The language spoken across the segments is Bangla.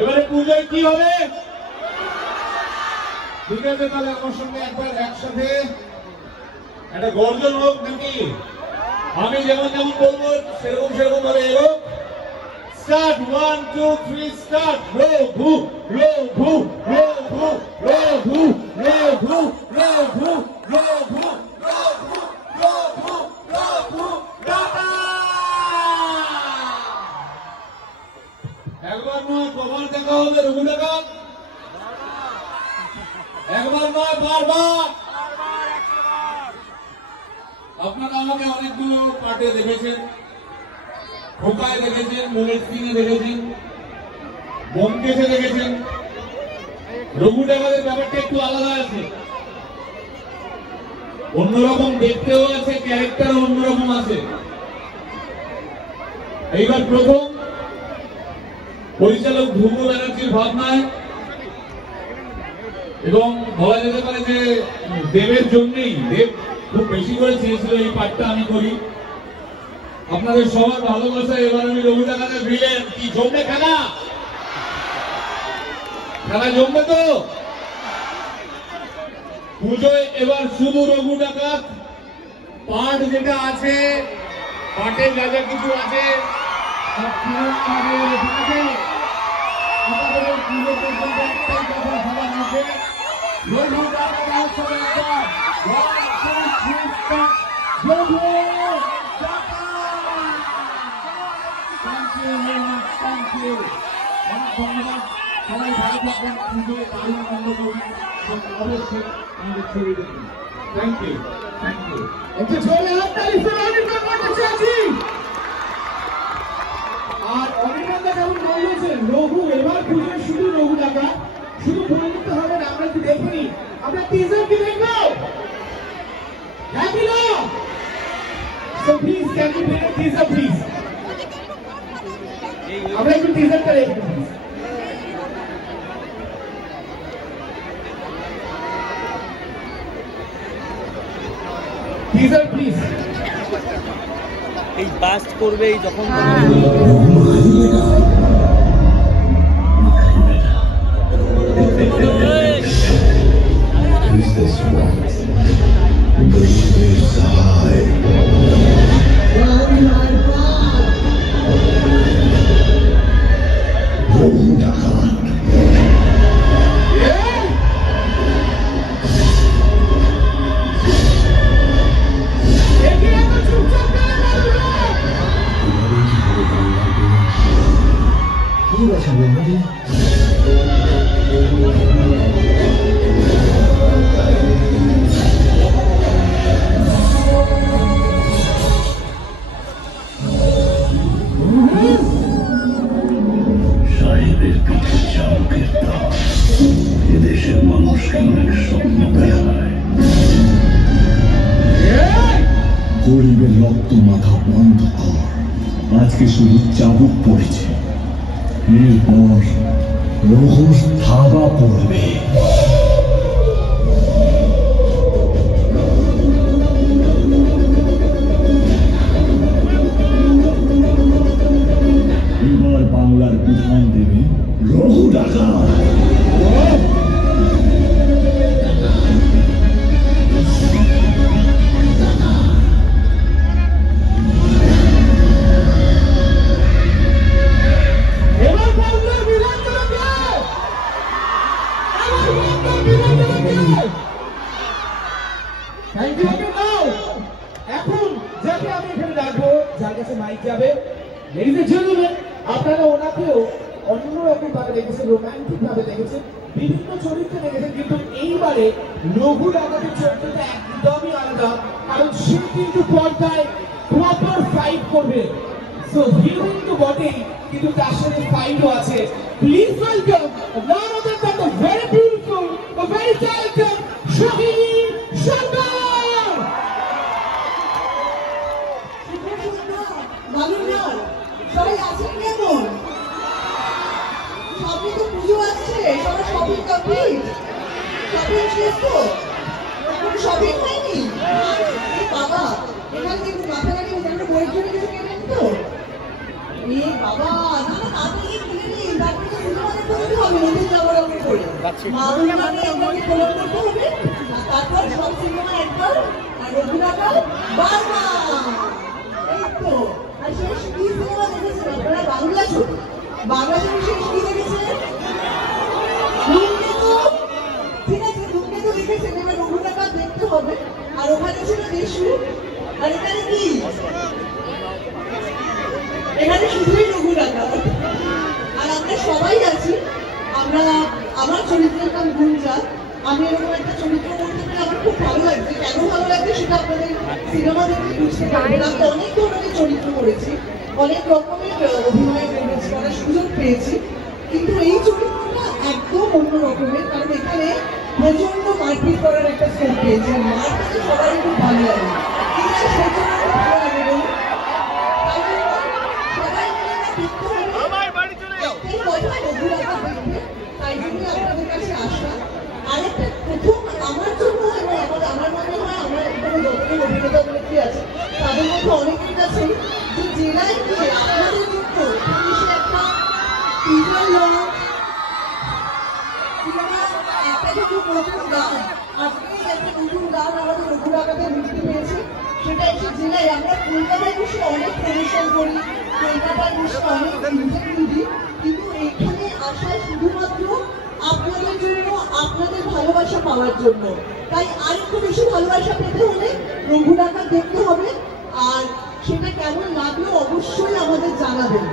এবারে পূজায় কি হবে? ঠিক আছে, তাহলে আমার সঙ্গে একবার একসাথে একটা গর্জন হোক নাকি? আমি যেমন যেমন বলবো সেরকম সেরকম ভাবে এলো। Start, 1 2 3 start. রঘু রঘু রঘু রঘু রঘু রঘু রঘু রঘু রঘু রঘু দাদা। একবার নয় কবার দেখা হবে রঘু দাদা? একবার নয় বারবার। আপনারা আমাকে অনেকগুলো পার্টে দেখেছেন, খোকায় দেখেছেন, মোমের সিনে দেখেছেন, ব্যোমকেশে দেখেছেন। রঘু ডাকাতের ব্যাপারটা একটু আলাদা আছে, অন্যরকম দেখতেও আছে, ক্যারেক্টারও অন্যরকম আছে। এইবার প্রথম পরিচালক ধ্রুব ব্যানার্জির ভাবনায় এবং বলা যেতে পারে যে দেবের জন্যই, দেব খুব বেশি করে চেয়েছিল এই পাঠটা আমি করি। আপনাদের সবার ভালোবাসা এবার আমি রঘু ডাকাতের ভিলেন। কি জমবে খেলা? খেলা জমবে তো? পুজোয় এবার শুধু রঘু ডাকাত পাঠ যেটা আছে, পাঠে যা যা কিছু আছে আমাদের পুজো পর্যন্ত একটাই কথা সবার মুখে, রঘু ডাকাত রঘু ডাকাত। অনেক ধন্যবাদ। সবাই ভালো থাকবেন, পুজোয় দারুণ আনন্দ করবেন এবং অবশ্যই আমাদের ছবি দেখুন। Thank you, thank you. একটু জোরে হাততালি দিয়ে অনির্বাণ করতে চাইছি। আর অনির্বাণ দা যেমন বলেছেন, রঘু এবার পুজোয় শুধু রঘু ডাকা, শুধু বলে দিতে হবে না, আমরা কি দেখিনি, আমরা টিজার কি দেখবো? হ্যাপি না? So please can you play a teaser please? আমরা একটু টিজারটা দেখব please. Teaser please. এই বাস্ট করবে যখন গরিবের রক্ত মাথা বন্ধ কর। আজকে শুধু চাবুক পড়েছে, এরপর রঘুর থাবা পড়বে। এবার বাংলার বিধান দেবে রঘু ডাকাত। এখন যাকে আমি এখানে ডাকবো, যার কাছে মাইক যাবে, ladies and gentlemen, আপনারা ওনাকেও অন্যরকম ভাবে দেখেছেন, রোমান্টিক ভাবে দেখেছেন, বিভিন্ন চরিত্রে দেখেছেন, কিন্তু এইবারে রঘু ডাকাতের চরিত্রটা একদমই আলাদা, কারণ সে কিন্তু পর্দায় প্রপার ফাইট করবে। সো হিরো কিন্তু বটেই, কিন্তু তার সাথে ফাইটও আছে। Please welcome none other than the very beautiful, the very talented Shaheen Sharma. সবাই আছেন কেমন? সামনে তো পুজো আসছে, সবার শপিং কমপ্লিট, শপিং শেষ তো? এখন শপিং হয়নি? বাবা, এখানে কিন্তু মাথা লাগিয়ে আমরা বইয়ের জন্য কিছু কেনেন তো? বাবা, না না, আপনি কিনে নিন, তারপরে তো সিনেমা দেখতে যেতে হবে নতুন জামা কাপড় পরে, মাদুর মানে আপনাকে ফলো করতে হবে, আর তারপর সব সিনেমা একবার, আর রঘু ডাকাত বারবার। এই তো। আর শেষ কি সিনেমা দেখেছেন আপনারা? বাংলা ছবি। বাংলা ছবি শেষ কি দেখেছেন? ধূমকেতু। ঠিক আছে, ধূমকেতু দেখেছেন, এবার রঘু ডাকাত দেখতে হবে। আর ওখানে ছিল দেশু, আর এখানে কি? এখানে শুধুই রঘু ডাকাত। আর আমরা সবাই আছি। আমরা, আমার চরিত্রের নাম গুঞ্জা। আমি এরকম একটা চরিত্র করতে পেরে আমার খুব ভালো লাগছে। কেন ভালো লাগছে সেটা আপনাদের সিনেমা দেখে বুঝতে পারবেন। আমি অনেক ধরনের চরিত্র করেছি, অনেক রকমের অভিনয় করার সুযোগ পেয়েছি, কিন্তু এই চরিত্রটা একদম অন্য রকমের, কারণ এখানে প্রচন্ড মারপিট করার একটা স্কোপ পেয়েছি। আর মারপিটে সবারই খুব ভালো লাগে, কিন্তু সেই জন্য ভালো লাগে বলুন। তাই জন্য সবাই মিলে দেখতে হবে, একটাই কথা, রঘু ডাকাত দেখবে। তাই জন্য আপনাদের কাছে আসা। আরেকটা প্রথম আমার জন্য এবং আমার মনে হয় আমার এখানে যতজন অভিনেতা অভিনেত্রী আছে তাদের মধ্যে অনেকের কাছে যে জেলায় গিয়ে আপনাদের জন্য পুলিশে একটা টিজার লঞ্চ, একটা যখন নতুন গান, আজকে একটা নতুন গান আমাদের রঘু ডাকাতে বুঝতে পেরেছি, সেটা এসে জেলায় আমরা কলকাতায় বসে অনেক প্রদর্শন করি, কলকাতায় বসে অনেক ইন্টারভিউ দিই, কিন্তু এখানে আসায় শুধুমাত্র আপনাদের জন্য, আপনাদের ভালোবাসা পাওয়ার জন্য। তাই আরেকটু বেশি ভালোবাসা পেতে হলে রঘু ডাকাত দেখতে হবে। আর সেটা কেমন লাগলো অবশ্যই আমাদের জানাবেন।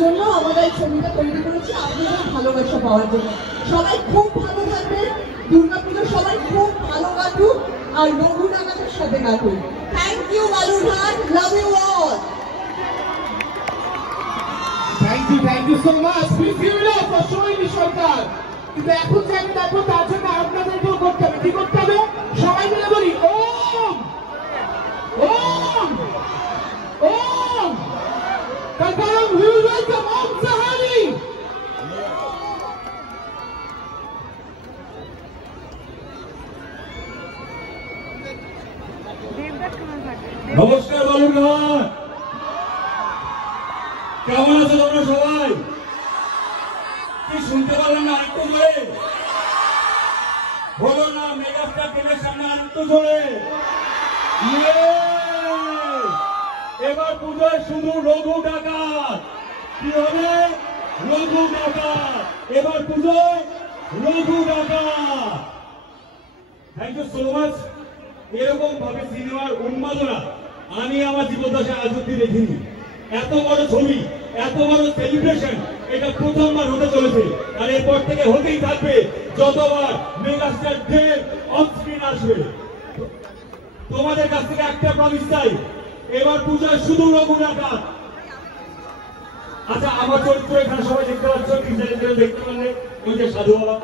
জন্য আমরা এই ছবিটা তৈরি করেছি, আপনাদের ভালোবাসা পাওয়ার জন্য। সবাই খুব ভালো থাকবেন, দুর্গাপুজো সবাই খুব ভালো কাটুক, আর রঘু ডাকাতের সাথে কাটুক। Thank you Balurghat, love you all. Thank you so much. Please give it up for Sohini Sarkar. কিন্তু এখন যে আমি দেখো তার জন্য আপনাদেরকেও করতে হবে। কি করতে হবে? সবাই মিলে বলি ওম ওম ওম। তারপর we will welcome Om Sahani. নমস্কার বালুরঘাট, কেমন আছো তোমরা সবাই? কি শুনতে পারলাম না? আরেকটু জোরে বলো না। মেগাস্টার টিমের সামনে আরেকটু জোরে। এবার পুজোয় শুধু রঘু ডাকাত। কি হবে? রঘু ডাকাত। এবার পুজোয় Raghu Dakat. Thank you so much. এরকম ভাবে সিনেমার উন্মাদনা আমি আমার জীবদ্দশায় আজ অব্দি দেখিনি। এত বড় ছবি, এত বড় সেলিব্রেশন এটা প্রথমবার হতে চলেছে, আর এরপর থেকে হতেই থাকবে যতবার মেগাস্টার দেব অন স্ক্রিন আসবে। তোমাদের কাছ থেকে একটা প্রমিস চাই, এবার পূজায় শুধু রঘু ডাকাত। আচ্ছা, আমার চরিত্র এখানে সবাই দেখতে পাচ্ছ, দেখতে পারলে ওই যে সাধু বাবা,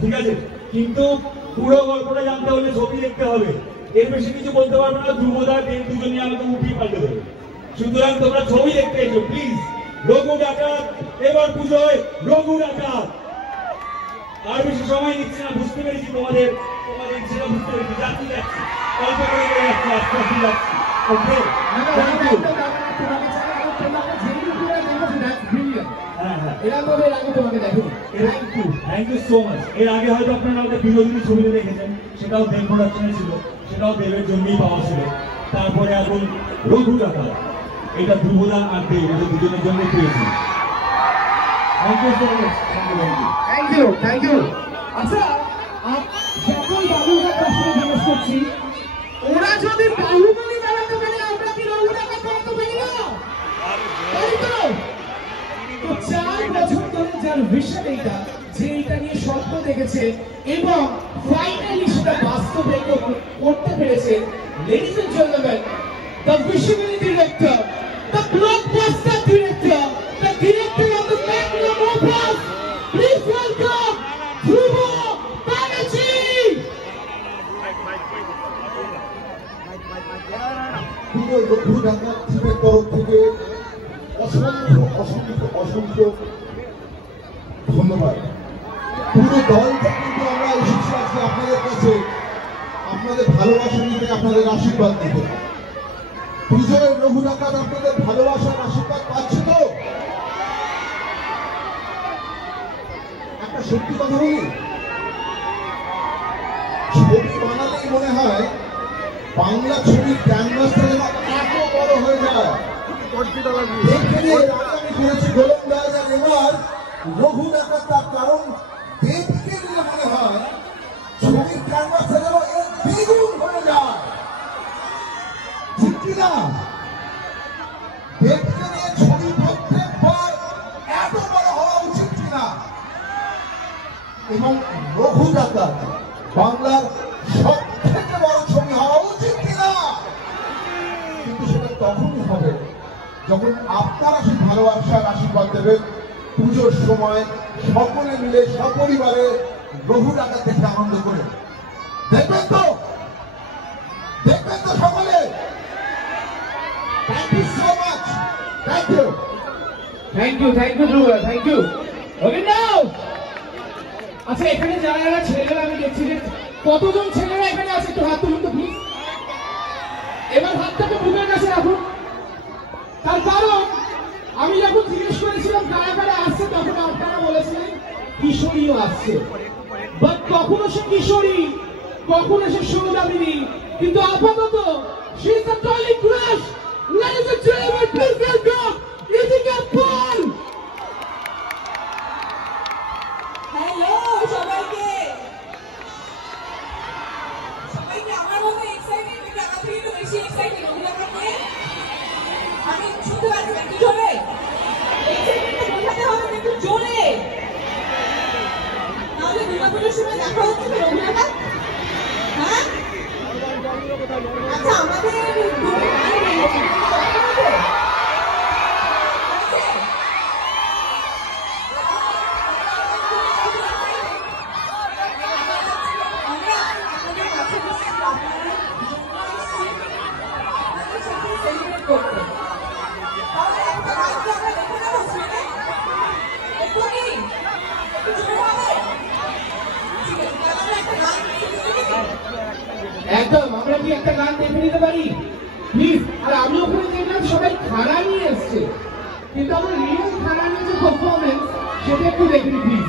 ঠিক আছে, কিন্তু পুরো গল্পটা জানতে হলে ছবি দেখতে হবে। এর বেশি কিছু বলতে পারবো না। ধ্রুবদা দেব দুজনই আমাকে উঠিয়ে পাল্টে দেবে। সুতরাং তোমরা ছবি দেখতে এসো প্লিজ। রঘু ডাকাত, এবার পুজোয় রঘু ডাকাত। আর বেশি সময় নিচ্ছি না, বুঝতে পেরেছি তোমাদের ইচ্ছেটা বুঝতে পেরেছি। যাচ্ছি অল্প করে যাচ্ছি, আস্তে আস্তে যাচ্ছি। Okay, thank you. Thank you so much. এর আগে হয়তো আপনারা আমাদের বিনোদিনী ছবিতে দেখেছেন, সেটাও দেব প্রোডাকশনে ছিল, সেটাও দেবের জন্যই পাওয়া ছিল। তারপরে এখন রঘু ডাকাত, এটা ধ্রুবদা আর দেব, এটা দুজনের জন্যই পেয়েছি। Thank you so much. Thank you. আচ্ছা, যখন বালুরঘাট আসলে জিজ্ঞেস করছি, ওরা যদি বাহুবলী বানাতে পারে, আমরা কি রঘু ডাকাত বানাতে পারি না? তাই তো? তো 4 বছর ধরে যার ভিশন এইটা, যে এটা নিয়ে স্বপ্ন দেখেছে এবং ফাইনালি সেটা বাস্তবে করতে পেরেছে, ladies and gentleman, the visionary director, the blockbuster director, the director of the magnum opus, please welcome Dhruva Banerjee. পুরো রঘু ডাকাত টিমের তরফ থেকে অসংখ্য অসংখ্য অসংখ্য ধন্যবাদ। পুরো দলটা কিন্তু আমরা এসেছি আজকে আপনাদের কাছে, আপনাদের ভালোবাসা নিতে, আপনাদের আশীর্বাদ নিতে। পুজোয় রঘু ডাকাত আপনাদের ভালোবাসার আশীর্বাদ পাচ্ছে তো? একটা সত্যি কথা বলি, ছবি বানালেই মনে হয় বাংলা ছবির ক্যানভাসটা যেন এত বড় হয়ে যায়। আমি করেছি গোলন্দাজ, আর এবার রঘু ডাকাত, তার কারণ দেবকে নিয়ে মনে হয় ছবির ক্যানভাসটা যেন এর দ্বিগুণ হয়ে যায়। ঠিক কিনা? দেবকে নিয়ে ছবি প্রত্যেকবার এত বড় হওয়া উচিত কিনা? এবং রঘু ডাকাত বাংলার সব থেকে বড় ছবি হওয়া উচিত কিনা? কিন্তু সেটা তখনই হবে যখন আপনারা সেই ভালোবাসার আশীর্বাদ দেবেন। পুজোর সময় সকলে মিলে সপরিবারে রঘু ডাকাত দেখে আনন্দ করে দেখবেন তো? দেখবেন তো সকলে? Thank you so much. Thank you. Thank you Dhruba, thank you. Okay নাও। আচ্ছা, এখানে যারা যারা ছেলেরা আমি দেখছি, যে কতজন ছেলেরা এখানে আছে একটু হাত তুলুন তো প্লিজ। এবার হাতটাকে বুকের কাছে রাখুন। তার কারণ আমি যখন জিজ্ঞেস করেছিলাম কারা কারা আসছে, তখন আপনারা বলেছিলেন কিশোরীও আসছে, বাট কখনো সে কিশোরী, কখনো সে সৌদামিনী, কিন্তু আপাতত she is the darling crush. Ladies and gentlemen, please welcome Ritika Paul. Hello সবাইকে। সবাইকে আমার মতো এক্সাইটেড নাকি আমার থেকে একটু বেশি এক্সাইটেড? আমি শুনতে পাচ্ছি না, কি হবে? আচ্ছা আমাদের একদম আমরা কি একটা গান দেখে নিতে পারি প্লিজ? আর আমি ওখানে দেখলাম সবাই খানা নিয়ে এসছে, কিন্তু আমার রিয়েল খানা নিয়ে যে পারফরমেন্স সেটা একটু দেখে নি প্লিজ।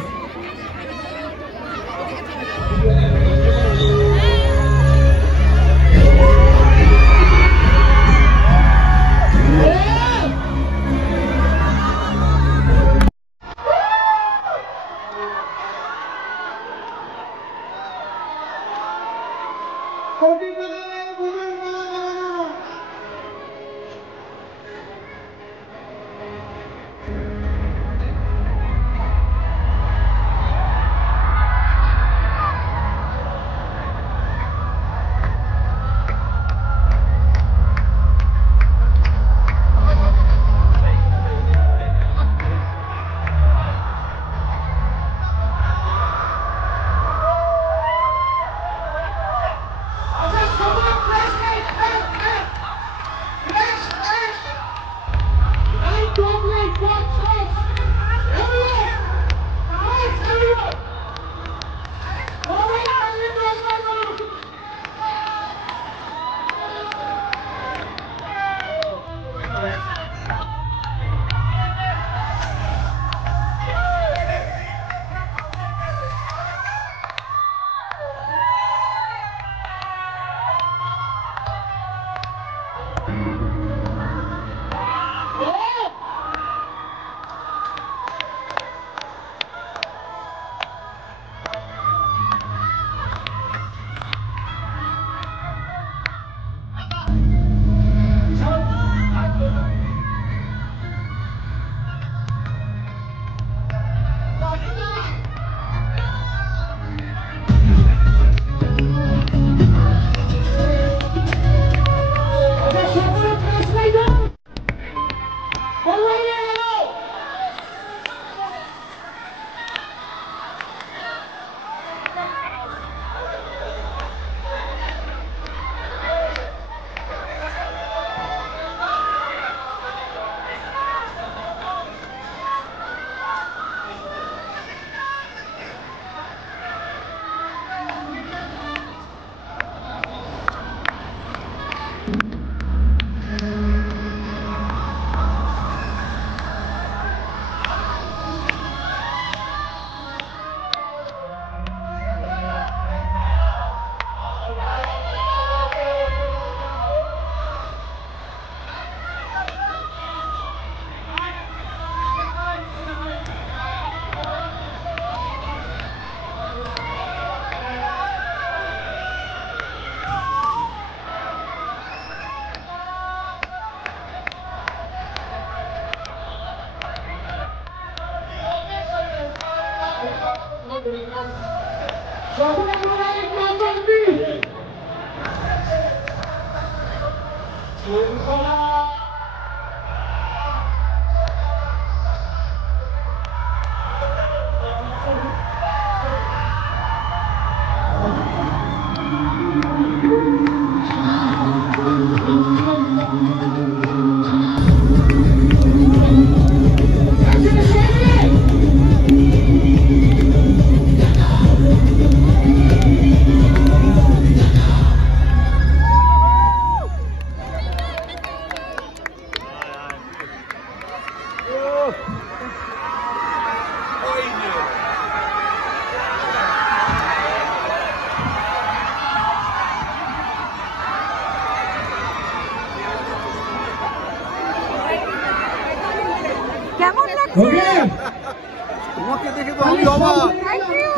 তোমাকে দেখে তো আমি অবাক,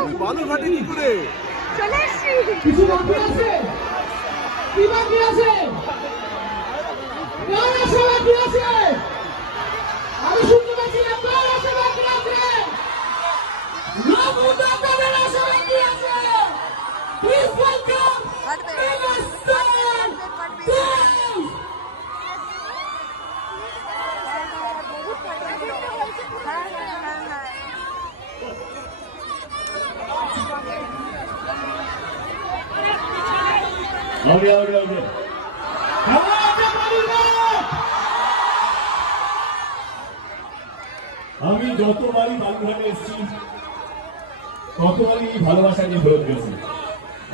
তুমি বালুর ঘাটে কি করে চলে এসছি। কিছু বাকি আছে? কি বাকি আছে? কার আছে বাকি আছে? আমি শুনতে পাচ্ছি না, কার আছে বাকি আছে? নবুদা কাদের আছে বাকি আছে? Please welcome Megastar আমি যতবারই বালুরঘাটে এসেছি ততবারই ভালোবাসা নিয়ে ফেরত গেছি।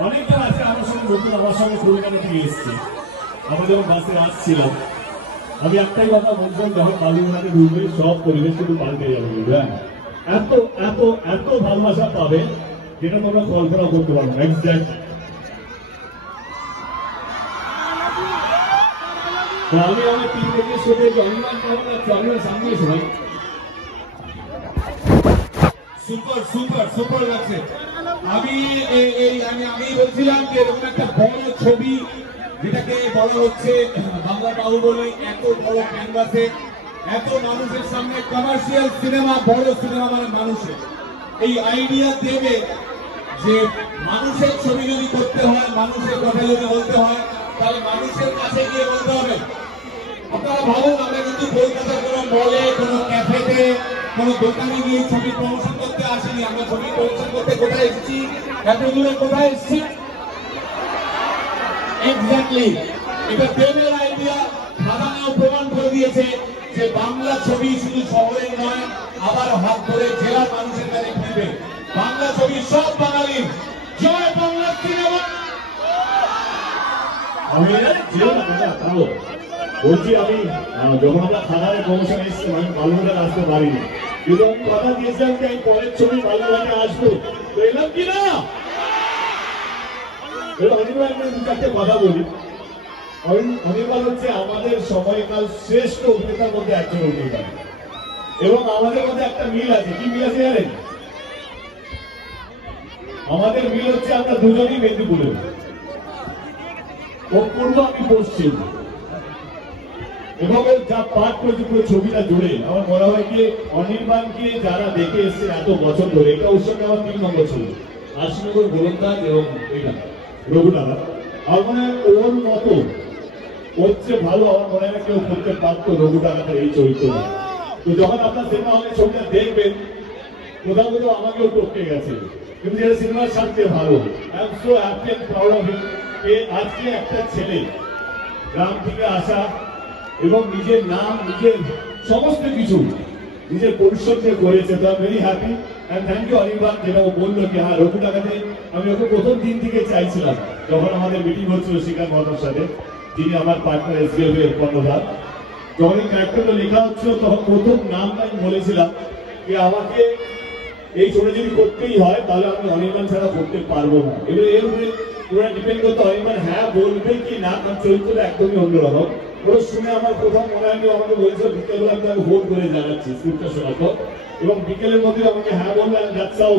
অনেকটা আছে আমার সঙ্গে নতুন আমার সঙ্গে কলকাতা থেকে এসছে। আমরা যখন বাসে আসছিলাম আমি একটাই কথা বলছিলাম, যখন বালুরঘাটে ঢুকবে সব পরিবেশ কিন্তু পাল্টে যাবে। এত এত এত ভালোবাসা পাবে যেটা তোমরা কল্পনা করতে পারবো না। এক্স্যাক্ট আমি আমার 3 বছর শোকে অনির্বাণ কেমন লাগছে? অনির্বাণ সামনে এসো ভাই। সুপার সুপার সুপার লাগছে। আমি আমি বলছিলাম যে এরকম একটা বড় ছবি যেটাকে বলা হচ্ছে বাংলা বাহুবলী, এত বড় ক্যানভাসে এত মানুষের সামনে কমার্শিয়াল সিনেমা, বড় সিনেমা মানে মানুষের এই আইডিয়া দেবে যে মানুষের ছবি যদি করতে হয়, মানুষের কথা যদি বলতে হয়, তাহলে মানুষের কাছে গিয়ে বলতে হবে। আপনারা ভাবুন, আমরা কিন্তু কলকাতার কোনো মলে, কোনো ক্যাফেতে, কোনো দোকানে গিয়ে ছবি প্রমোশন করতে আসিনি। আমরা ছবি প্রমোশন করতে কোথায় এসেছি? এত দূরে কোথায় এসেছি? এক্স্যাক্টলি এটা প্রেমের আইডিয়া। খাদানাও প্রমাণ করে দিয়েছে যে বাংলা ছবি শুধু শহরের নয়, আবার হাত ধরে জেলার মানুষের কাছে ফিরবে। বাংলা ছবি সব বাঙালি। জয় বাংলা সিনেমা। আমি বলছি, আমি যখন আমরা খাদানের প্রমোশন এসেছি আমি বালুরঘাটে আসতে পারিনি, কিন্তু আমি কথা দিয়েছিলাম যে আমি পরের ছবি বালুরঘাটে আসবো, তো এলাম কিনা? অনির্বাণ দু চারটে কথা বলি। অনির্বাণ হচ্ছে আমাদের সময়কাল শ্রেষ্ঠ অভিনেতার মধ্যে একজন অভিনেতা, এবং আমাদের মধ্যে একটা মিল আছে। কি মিল আছে জানেন? আমাদের মিল হচ্ছে আমরা দুজনই মেদিনীপুরের। ও পূর্ব, আমি পশ্চিম, এবং যা পাঠ করেছে পুরো ছবিটা জুড়ে আমার মনে হয় কি অনির্বাণকে যারা দেখে এসছে এত বছর ধরে, এটা ওর সঙ্গে আমার 3 নম্বর ছিল। আশিনগর গোলন্দাজ এবং এটা রঘুনাথ। আমার মনে হয় ওর মতো হচ্ছে ভালো আমার মনে হয় কেউ করতে পারতো রঘুনাথের এই চরিত্র। তো যখন আপনার সিনেমা হলে ছবিটা দেখবেন, কোথাও কোথাও আমাকেও টপকে গেছে, কিন্তু যেটা সিনেমার সাথে ভালো। I am so happy and proud of him. আজকে একটা ছেলে গ্রাম থেকে আসা এবং নিজের নাম, নিজের সমস্ত কিছু নিজের পরিশ্রম দিয়ে করেছে। তো I am very happy and thank you Anirban. যেটা ও বললো কি হ্যাঁ রঘুটাকাতে আমি ওকে প্রথম দিন থেকে চাইছিলাম, যখন আমাদের মিটিং হচ্ছিল শিকার মহাতার সাথে, যিনি আমার পার্টনার এসবিএফ এর কর্ণধার, যখন এই ক্যারেক্টারটা লেখা হচ্ছিল তখন প্রথম নামটা আমি বলেছিলাম যে আমাকে এই ছবি যদি করতেই হয় তাহলে আমি অনির্বাণ ছাড়া করতে পারবো না। এবার এর উপরে পুরো ডিপেন্ড করতে অনির্বাণ হ্যাঁ বলবে কি না, কারণ চরিত্রটা একদমই অন্যরকম। ওরা শুনে আমার প্রথম মনে হয়নি, আমাকে বলেছিল বিকেলবেলা আমি তাকে ফোন করে জানাচ্ছি স্ক্রিপ্টটা শোনার পর, এবং বিকেলের মধ্যে আমাকে হ্যাঁ বললেন। That's how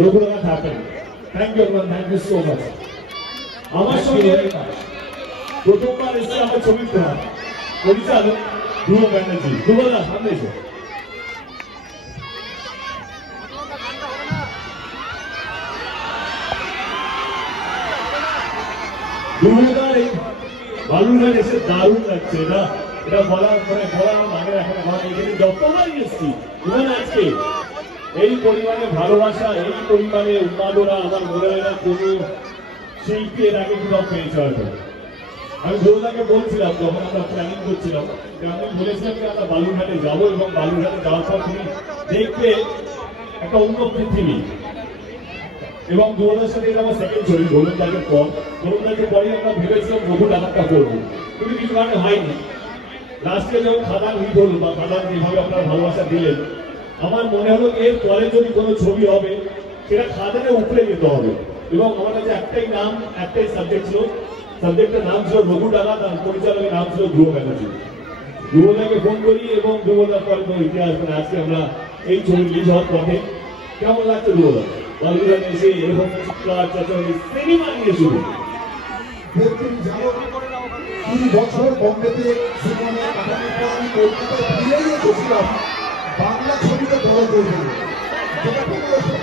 Raghunath happen. Thank you Anirban, thank you so much. আমার সঙ্গে প্রথমবার এসে আমার ছবি পরিচালক ধ্রুব ব্যানার্জি। ধ্রুবদা সামনে এসো। ধ্রুবদার এই বালুরঘাট এসে দারুণ লাগছে। এটা বলার মানে রাখে না। এখানে যতবারই এসছি, এবং আজকে এই পরিমাণে ভালোবাসা, এই পরিমাণে উন্মাদনা আমার মনে হয় না কোনো শিল্পী এর আগে কোথাও পেয়েছে হয়তো। আমি ধ্রুবদাকে বলছিলাম যখন আমরা প্ল্যানিং করছিলাম, আমি বলেছিলাম যে আমরা বালুরঘাটে যাবো, এবং বালুরঘাটে যাওয়ার পর তুমি দেখবে একটা অন্য পৃথিবী। এবং ধ্রুবদার সাথে এটা আমার সেকেন্ড ছবি। গোলন্দাজের পরে আমরা ভেবেছিলাম বহু টাকাটা করবো, কিন্তু কিছু মানে হয়নি। লাস্টে যখন খাদান হিট হল বা খাদান যেভাবে আপনারা ভালোবাসা দিলেন, আমার মনে হলো এর পরে যদি কোনো ছবি হবে সেটা খাদানের উপরে যেতে হবে। এবং আমার কাছে একটাই নাম, একটাই সাবজেক্ট ছিল। সাবজেক্টের নাম ছিল রঘু ডাকাত, আর পরিচালকের নাম ছিল ধ্রুব ব্যানার্জি। ধ্রুবদাকে ফোন করি এবং ধ্রুবদার পরে তো ইতিহাস, আজকে আমরা এই ছবি রিলিজ হওয়ার পথে। কেমন লাগছে ধ্রুবদা বালুরঘাটে এসে এরকম সিনেমা নিয়ে শুরু? জানো 2 বছর বম্বেতে সিনেমা কাটানোর পর আমি কলকাতায় ফিরেই এসেছিলাম বাংলা ছবিতে বড় করবো। যেটা ঠিক আছে,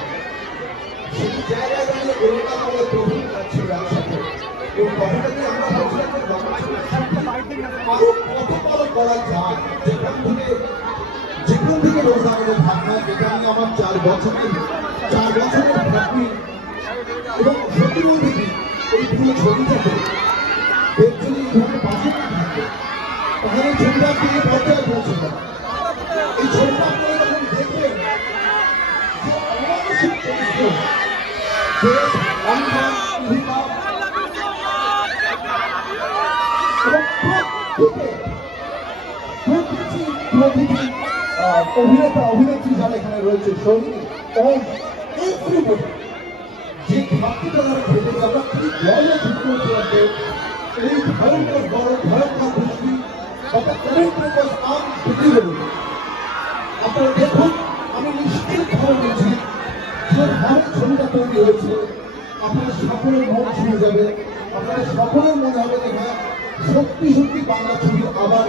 সেই জায়গায় দাঁড়িয়ে কলকাতা আমাদের প্রভু যাচ্ছিল একসাথে। ওই কথাটা নিয়ে আমরা বলছিলাম যে বাংলা ছবির আরো কত বড় করা যায়, যেখান থেকে রোজা আমাদের ভাবনা, যেটা নিয়ে আমার 4 বছরের ভাবনি। এবং সত্যি বলতে এই পুরো ছবিটাকে দেখতে যদি তোমার পাশে না থাকবে তাহলে ছবিটা দিয়ে পর্যায়ে পৌঁছে যাবে। এই ছবিটা আপনারা যখন দেখবেন যে অমানুষিক চরিত্র, যে অন্ধকার, অধিকার এবং প্রতিটি অভিনেতা অভিনেত্রী যারা এখানে রয়েছে সঙ্গী এভরিবডি যে ঘাটতিটা তারা ঘটেছে, আমরা কি জলে ঠিক করতে পারবে এই ভয়ঙ্কর বড় ভয়ঙ্কর বৃষ্টি আপনারা দেখুন, আমি নিশ্চিত খবর বলছি যে ভারত ছবিটা তৈরি হয়েছে, আপনারা সকলের মন ছুঁয়ে যাবে, আপনারা সকলের মনে হবে যে হ্যাঁ সত্যি সত্যি বাংলা ছবি আবার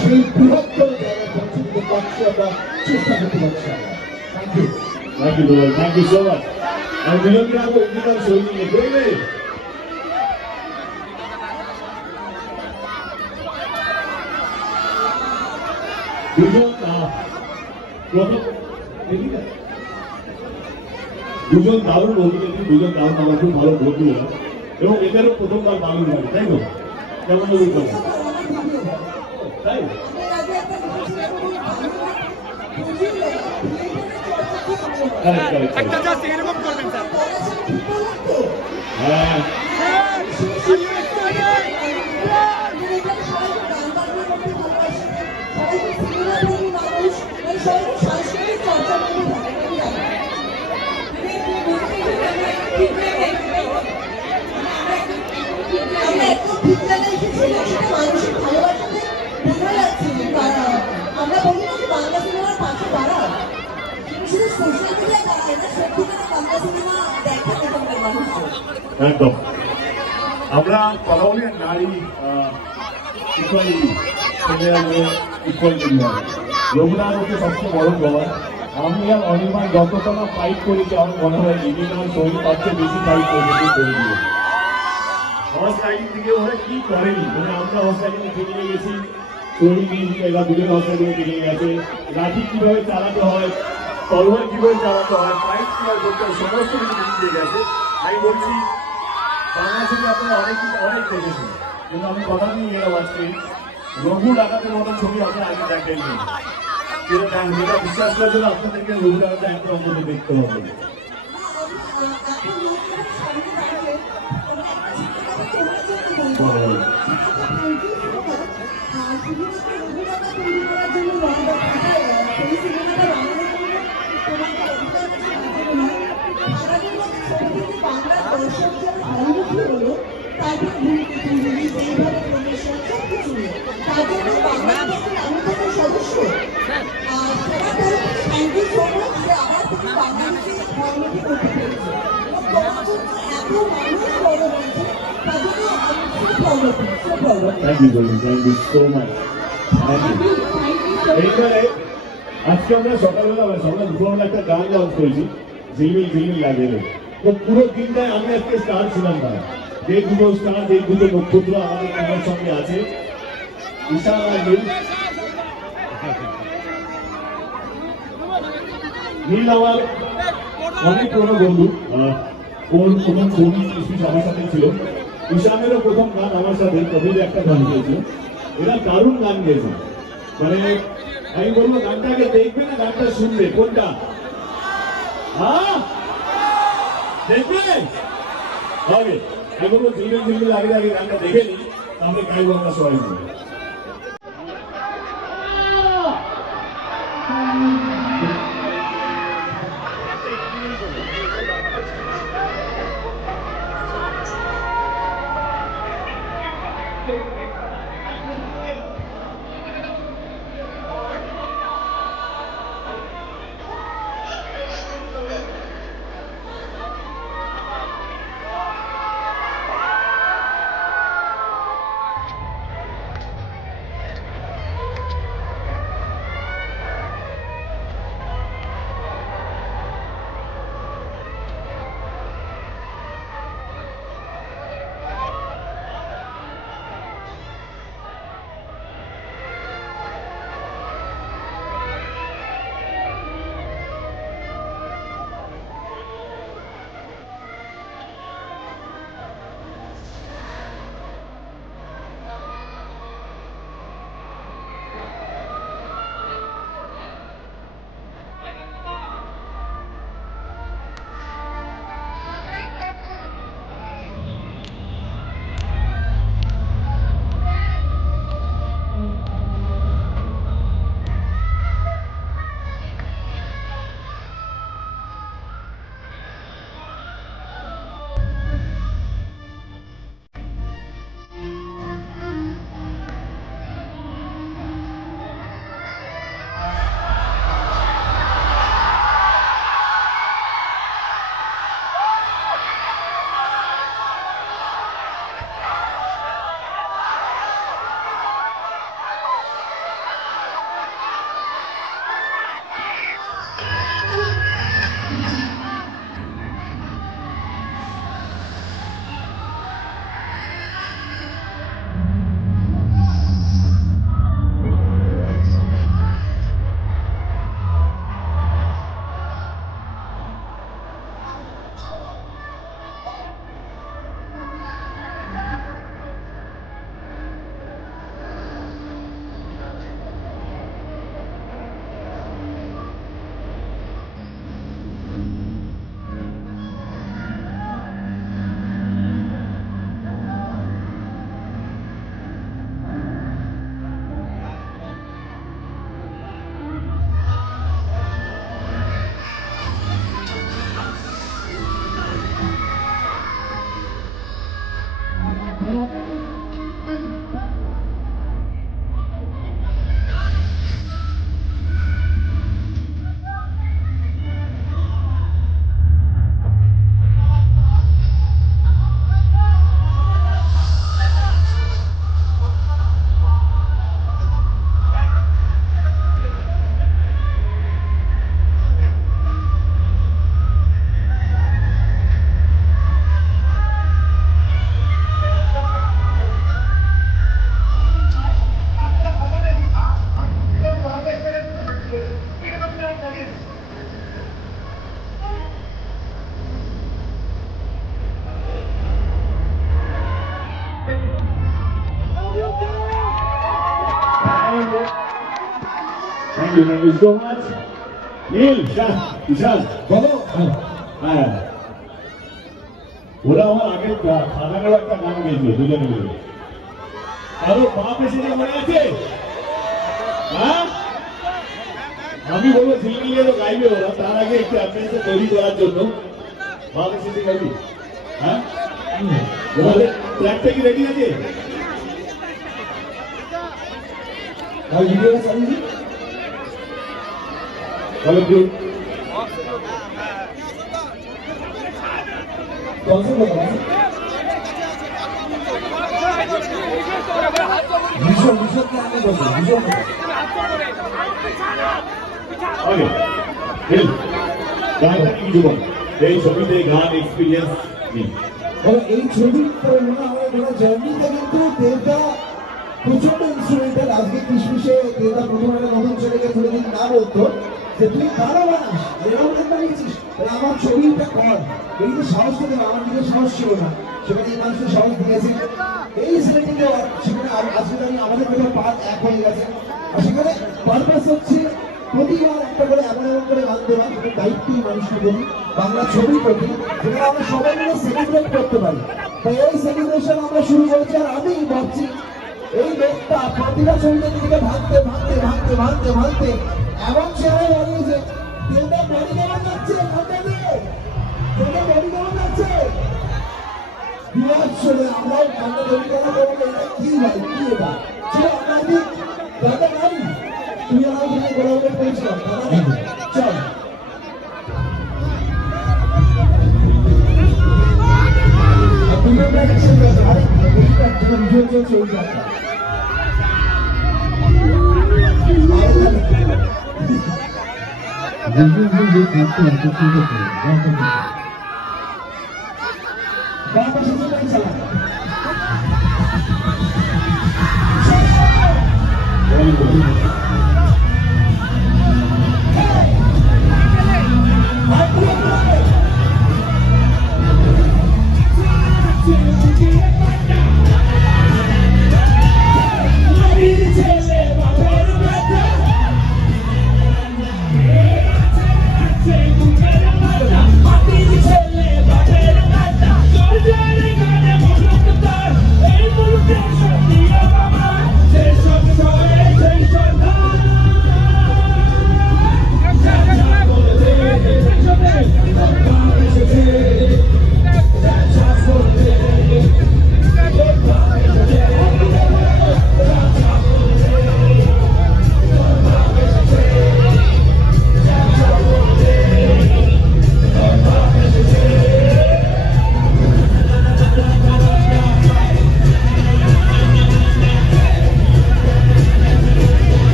সেই বৃহত্তর জায়গায় পৌঁছে দিতে পারছি, আমরা চেষ্টা করতে পারছি। Thank you. Thank you, Noel. Thank you so much. And Milonga को उनका शोनी है, कोई नहीं। দুজন দারুণ অভিনেত্রী, দুজন দারুণ আমার খুব ভালো বন্ধুরা এবং এদেরও প্রথমবার বালুর বাড়ি, তাই তো? কেমন অভিজ্ঞতা? তাই একটা জাস্ট এরকম করবেন স্যার। হ্যাঁ আমরা বলি না যে বাংলা সিনেমার পাশে দাঁড়াও, শুধু সোশ্যাল মিডিয়ায় দাঁড়ায় না, সত্যিকারের বাংলা সিনেমা দেখা এখানকার মানুষজন। একদম। আমরা কথা বলি নারী ইকুয়ালিটি, ইকুয়ালিটি রঘুনাথ হচ্ছে সবচেয়ে বড় জবাব। আমি আর অনির্বাণ যতটা না ফাইট করেছি আমার মনে হয় ইন্ডিয়ান শরীর তার চেয়ে বেশি ফাইট করেছি করে দিয়ে হর্স রাইডিং থেকে ওরা কি করেনি, মানে আমরা হর্স রাইডিং থেকে গেছি, শরীর নিয়ে এরা দুজন হর্স রাইডিং থেকে গেছে, লাঠি কিভাবে চালাতে হয়, তলোয়ার কিভাবে চালাতে হয়, ফাইট কিভাবে করতে হয়, সমস্ত কিছু দিয়ে গেছে। আমি বলছি বাংলা ছবি আপনারা অনেক দেখেছেন, কিন্তু আমি কথা নিয়ে গেলাম আজকে রঘু ডাকাতের মতন ছবি আপনারা আগে দেখেননি, যেটা বিশ্বাস করার জন্য আপনাদেরকে রঘু ডাকাতে একটা অন্তত দেখতে হবে। Thank you, Jolene. Thank you so much. Thank you. এইখানে আজকে আমরা সকালবেলা দুপুরবেলা একটা গান লঞ্চ করেছি, ঝিলমিল ঝিলমিল লাগে। তো পুরো দিনটায় আমি আজকে স্টার ছিলাম না, যে দুটো স্টার, যে দুটো নক্ষত্র আমাদের তোমার সঙ্গে আছে, ঈশান আর নীল আমার অনেক পুরনো বন্ধু, কোন ছবি আমার সাথে ছিল। ঈশানেরও প্রথম গান আমার সাথে কবির একটা গান গিয়েছিল, এরা দারুণ গান গেয়েছে। মানে আমি বলবো গানটাকে দেখবে না গানটা শুনবে, কোনটা দেখবে হবে। আমি বলবো ঝিলমিল ঝিলমিল আগে আগে গানটা দেখে নি, তাহলে গাইব আমরা সবাই মিলে। Thank you so much. Neil, Vishal, বলো। হ্যাঁ, ওরা আমার আগে খাদানের একটা গান গেয়েছিল দুজনে মিলে। আরো বাপ এসেছে মনে আছে? হ্যাঁ, আমি বলবো ঝিলমিলিয়ে তো গাইবে ওরা, তার আগে একটু অ্যাম্বিয়েন্স তৈরি করার জন্য বাপ এসেছে গাইবি। হ্যাঁ, তোমাদের ট্র্যাকটা কি রেডি আছে? আর ভিডিওটা চালিয়ে দিই। বলো একটু। কনসার্ট কথা বলো। ভীষণ ভীষণ কি আমি বলছি ভীষণ ওকে, হিল গানটা কি কিছু বল, এই ছবিতে গান এক্সপিরিয়েন্স নেই। এই ছবির জার্নিতে কিন্তু দেবদা প্রচন্ড ইনস্ট্রুমেন্টাল। আজকে কিশমিশে দেবদা প্রথম একটা নতুন ছেলেকে ধরে দিন না বলতো যে তুই কারো বানাস এরকম গান বানিয়েছিস, আমার ছবিটা কর। এই যে সাহসটা দেবে, আমার নিজের সাহস ছিল না, সেখানে এই মানুষের সাহস দিয়েছে এই ছেলেটি দেওয়ার। সেখানে আজকে আমি আমাদের কোথাও পাঁচ এক হয়ে গেছে, আর সেখানে পারপাস হচ্ছে প্রতিবার একটা করে এমন এমন করে গান দেওয়া। সেটা দায়িত্বই মানুষকে বলি বাংলা ছবির প্রতি, যেখানে আমরা সবাই মিলে সেলিব্রেট করতে পারি। তাই এই সেলিব্রেশন আমরা শুরু করেছি। আর আমি ভাবছি এই লোকটা প্রতিটা ছবিতে থেকে ভাঙতে ভাঙতে ভাঙতে ভাঙতে ভাঙতে এমন চেহারা বানিয়েছে। দেবদা বডি কেমন যাচ্ছে ঘন্টা দিয়ে, দেবদা বডি কেমন যাচ্ছে বিরাট চলে। আমরাও ঘন্টা তৈরি করা করবো, এটা কি ভাই কি এটা চলো আমরা দিক দাদা নাম তুমি আমার দিকে গোলাপে পেয়েছিলাম দাদা নাম চল। দুটো প্যাকেশন আছে, আরে এইটা দুটো ভিডিও চলছে ওই জায়গা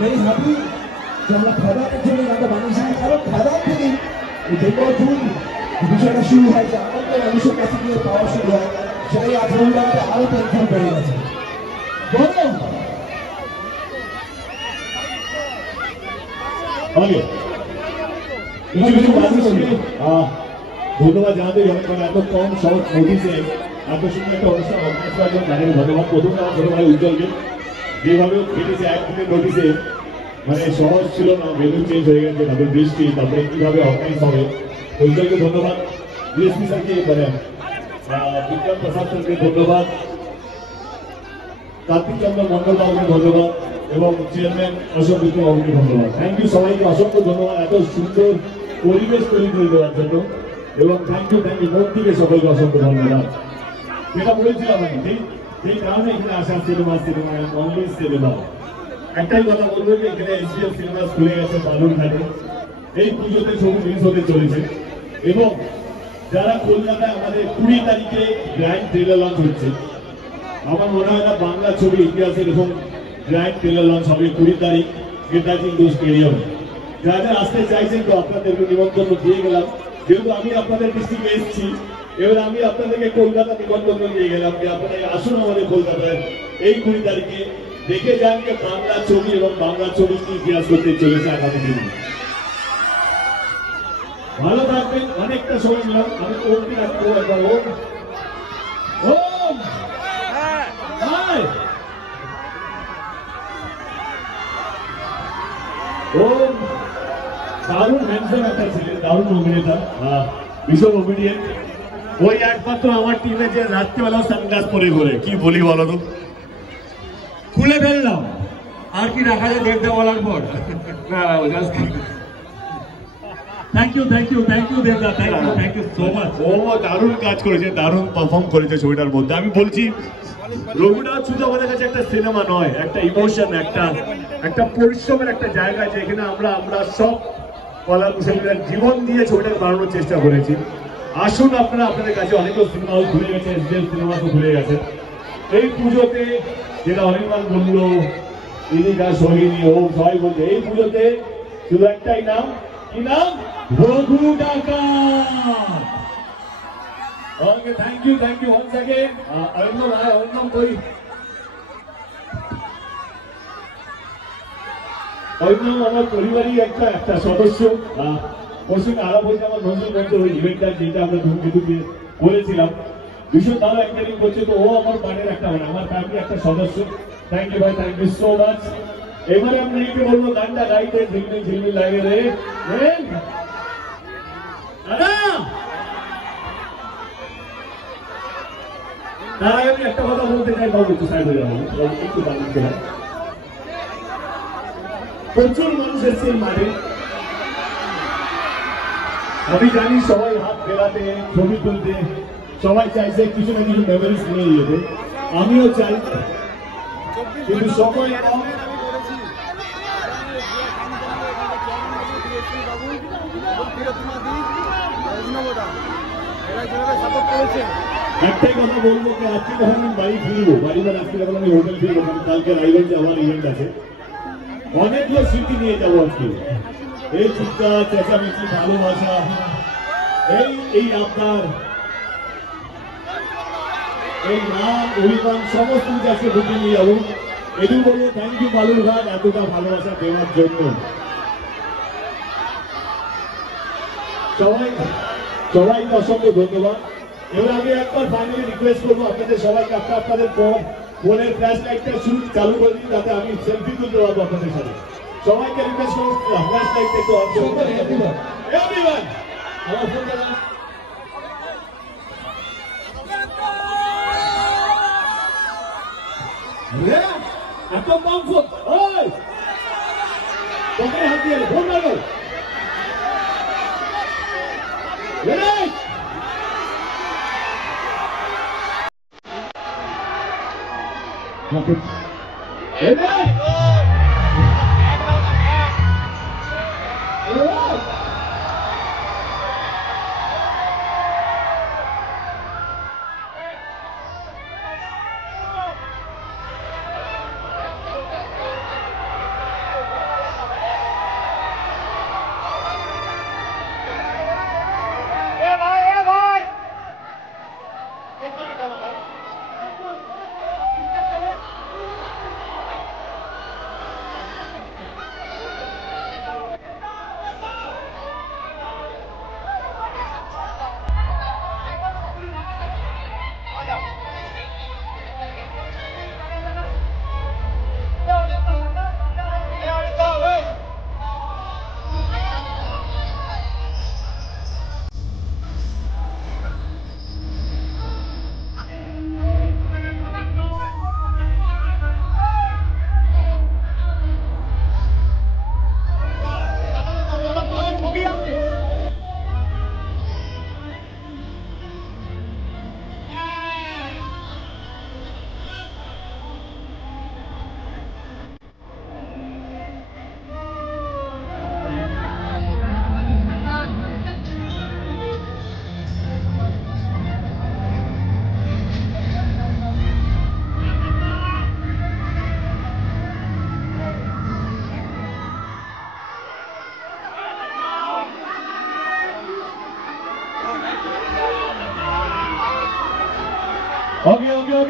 very happy যে আমরা খাদানের জন্য গানটা বানিয়েছি। কারণ খাদান থেকেই বিষয়টা শুরু হয় যে আনন্দ মানুষের কাছে গিয়ে পাওয়া শুরু হয়, সেটাই আজ রবিবারটা আরো টেনশন বেড়ে গেছে। ওকে কিছু কিছু মানুষকে ধন্যবাদ জানাতে হবে, কারণ এত কম সহজ নোটিশে এত সুন্দর একটা অনুষ্ঠান অর্গানাইজ করার জন্য তাদের ধন্যবাদ। প্রথমে আমার ছোট ভাই উজ্জ্বলকে, যেভাবে খেটেছে এক দিনের নোটিশে, মানে সহজ ছিল না, ভেন্যু চেঞ্জ হয়ে গেছে, তাদের বৃষ্টি, তারপরে কিভাবে অর্গানাইজ হবে, উজ্জ্বলকে ধন্যবাদ। ডিএসপি স্যারকে মানে বিক্রম প্রসাদ স্যারকে ধন্যবাদ, কার্তিক চন্দ্র মন্ডল বাবুকে ধন্যবাদ এবং চেয়ারম্যান অশোক মিত্র বাবুকে ধন্যবাদ। থ্যাংক ইউ সবাইকে, অসংখ্য ধন্যবাদ এত সুন্দর পরিবেশ তৈরি করে দেওয়ার জন্য, এবং থ্যাংক ইউ মন থেকে সকলকে অসংখ্য ধন্যবাদ। যেটা বলছিলাম আমি, সেই কারণে এখানে আসা সিনেমা অনলি সিনেমা। একটাই কথা বলবো যে এখানে এসডিএফ সিনেমা খুলে গেছে বালুরঘাটে, এই পুজোতে ছবি রিলিজ হতে চলেছে, এবং যারা কলকাতায় আমাদের 20 তারিখে গ্র্যান্ড ট্রেলার লঞ্চ হচ্ছে, আমার মনে হয় না বাংলা ছবি ইতিহাসে এরকম গ্র্যান্ড ট্রেলার লঞ্চ হবে 20 তারিখ নেতাজি ইন্ডোর স্টেডিয়ামে। যারা আসতে চাইছেন তো আপনাদেরকে নিমন্ত্রণ দিয়ে গেলাম, যেহেতু আমি আপনাদের ডিস্ট্রিক্টে এসেছি, এবার আমি আপনাদেরকে কলকাতা নিমন্ত্রণ দিয়ে গেলাম যে আপনারা আসুন আমাদের কলকাতায় এই 20 তারিখে, দেখে যান যে বাংলা ছবি এবং বাংলা ছবি কি ইতিহাস করতে চলেছে আগামী দিনে। ভালো থাকবেন, অনেকটা সময় নিলাম, আমি ওমকে রাখবো একবার। ওম ওম হাই ওম, দারুণ হ্যান্ডসাম একটা ছেলে, দারুণ অভিনেতা, ভীষণ অভিডিয়েন্ট। ওই একমাত্র আমার টিমে যে রাত্রিবেলা সানগ্লাস পরে ঘোরে, কি বলি বলো তো? খুলে ফেললাম, আর কি রাখা যায় দেবদা বলার পর? থ্যাংক ইউ দেবদা, থ্যাংক ইউ সো মাচ। ও দারুণ কাজ করেছে, দারুণ পারফর্ম করেছে ছবিটার মধ্যে। আমি বলছি রঘুনাথ শুধু আমাদের কাছে একটা সিনেমা নয়, একটা ইমোশন, একটা পরিশ্রমের একটা জায়গা, যেখানে আমরা সব কলা কুশলীরা জীবন দিয়ে ছবিটা বানানোর চেষ্টা করেছি। আসুন আপনারা, আপনাদের কাছে অনেকগুলো সিনেমা হল খুলে গেছে, এসডিএল সিনেমা তো খুলে গেছে। এই পুজোতে যেটা অনির্বাণ বললো, ইনিকা সোহিনী, ও সবাই বলছে, এই পুজোতে শুধু একটাই নাম, কি নাম? রঘু ডাকাত। Okay, thank you once again. Arindam ভাই, অরিন্দম কই? অরিন্দম আমার পরিবারই একটা সদস্য। ওর সঙ্গে আলাপ হয়েছে আমার নজরুল মঞ্চের ওই ইভেন্টটা, যেটা আমরা ধূমকেতুকে বলেছিলাম, ভীষণ ভালো অ্যাঙ্কারিং করছে। তো ও আমার বাড়ির একটা, মানে আমার ফ্যামিলি একটা সদস্য। থ্যাংক ইউ ভাই, থ্যাংক ইউ সো মাচ। এবারে আমরা একে বলবো গানটা গাইতে, ঝিলমিল লাগে রে দাদা। তার আগে আমি একটা কথা বলতে চাই, বাবু একটু সাইড হয়ে যাবো, একটু বানিয়ে হয়। প্রচুর মানুষ এসছে এই মাঠে, আমি জানি সবাই হাত ফেরাতে, ছবি তুলতে, সবাই চাইছে কিছু না কিছু মেমোরিজ নিয়ে যেতে, আমিও চাই, কিন্তু সময় কম। একটাই কথা বলবো যে আজকে যখন আমি বাড়ি ফিরবো, বাড়িবার আজকে যখন আমি হোটেল ফিরবো, কালকে রায়গঞ্জে আমার ইভেন্ট আছে, অনেকগুলো স্মৃতি নিয়ে যাবো আজকে। এই চিৎকার চেঁচামেচি, ভালোবাসা, এই আপনার এই নাম, অভিমান, সমস্ত কিছু আজকে বুঝে নিয়ে যাবো। এটুকু বলবো, থ্যাংক ইউ বালুরঘাট এতটা ভালোবাসা দেওয়ার জন্য। সবাইকে অসংখ্য ধন্যবাদ। এবার আমি একবার ফাইনালি রিকোয়েস্ট করবো আপনাদের সবাইকে, আপনাদের ফোনের ফ্ল্যাশ লাইটটা চালু করে দিন, যাতে আমি সেলফি তুলতে পারবো আপনাদের সাথে। সবাইকে রিকোয়েস্ট করবো ফ্ল্যাশ লাইটটা একটু অন করুন। এভরিওয়ান, আমার ফোনটা এত কম ফোন, ওই তোকে হাত দিয়ে ফোন লাগো।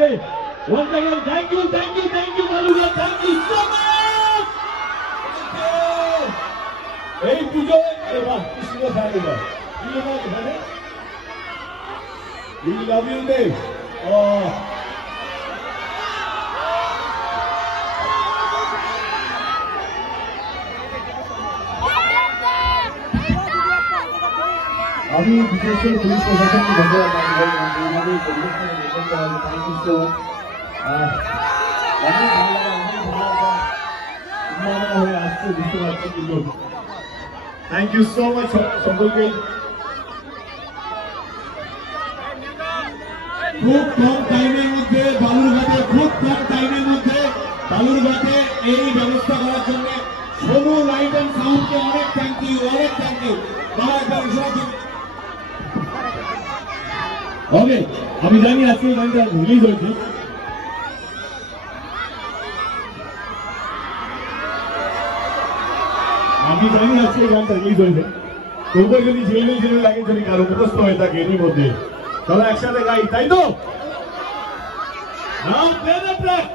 হবে। Once again, thank you, Balurghat, thank you so much! এই পুজোয় এবার Krishna family We love you, Dave. আমি বিশেষ করে পুলিশ প্রশাসনকে ধন্যবাদ জানাই এইভাবে পরিবেশন থ্যাংক ইউ সো অনেক ভালো হয়ে আসছে বুঝতে পারছি কিন্তু Thank you so much, সকলকে। খুব কম টাইমের মধ্যে বালুরঘাটে এই ব্যবস্থা করার জন্য সোনু লাইট অ্যান্ড সাউন্ডকে অনেক থ্যাংক ইউ। ওকে, আমি জানি আজকে এই গানটা রিলিজ হয়েছে। তবুও যদি ঝিলমিল লাগে, যদি কারো মুখস্থ হয়ে থাকে এরই মধ্যে, চলো একসাথে গাই, তাই তো? Now play the track.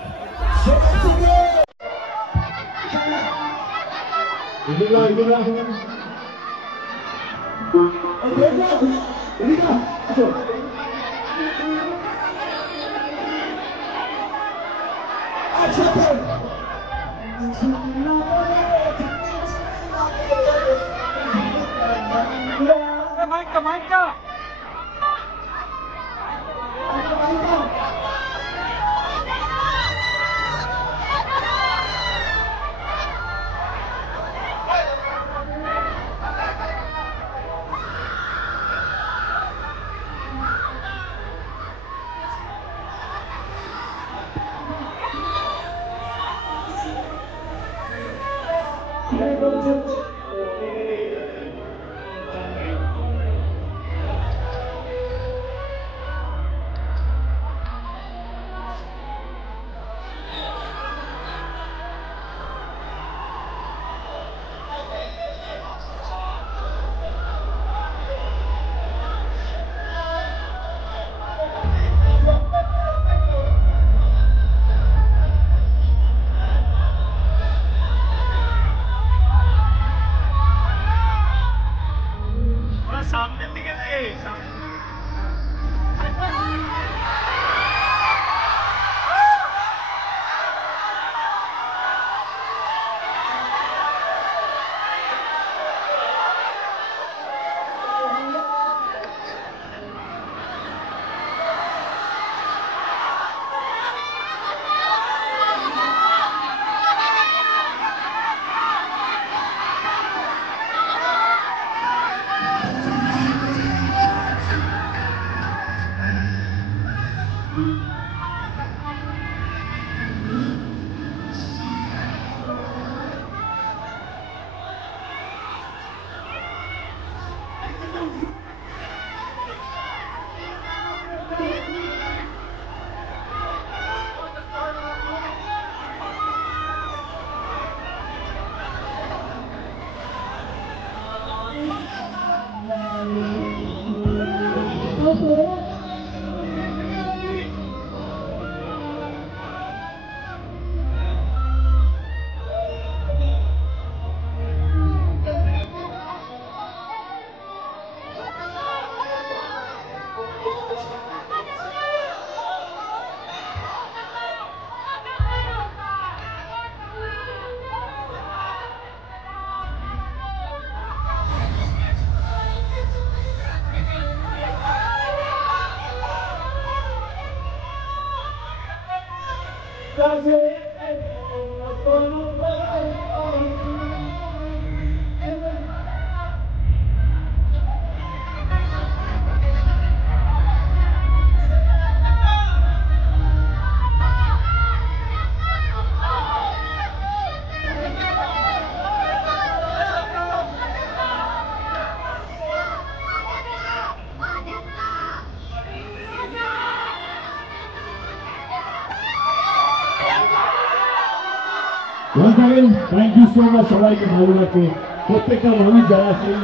Once again, thank you so much সবাইকে ভালো লাগবে প্রত্যেকটা মানুষ যারা সেই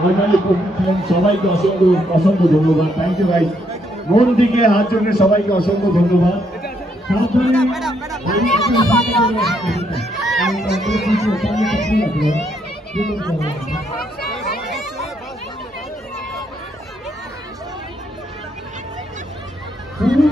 ময়দানে উপস্থিত ছিলেন সবাইকে অসংখ্য ধন্যবাদ। Thank you guys. মন থেকে হাত জোড়ে সবাইকে অসংখ্য ধন্যবাদ। সাবধানে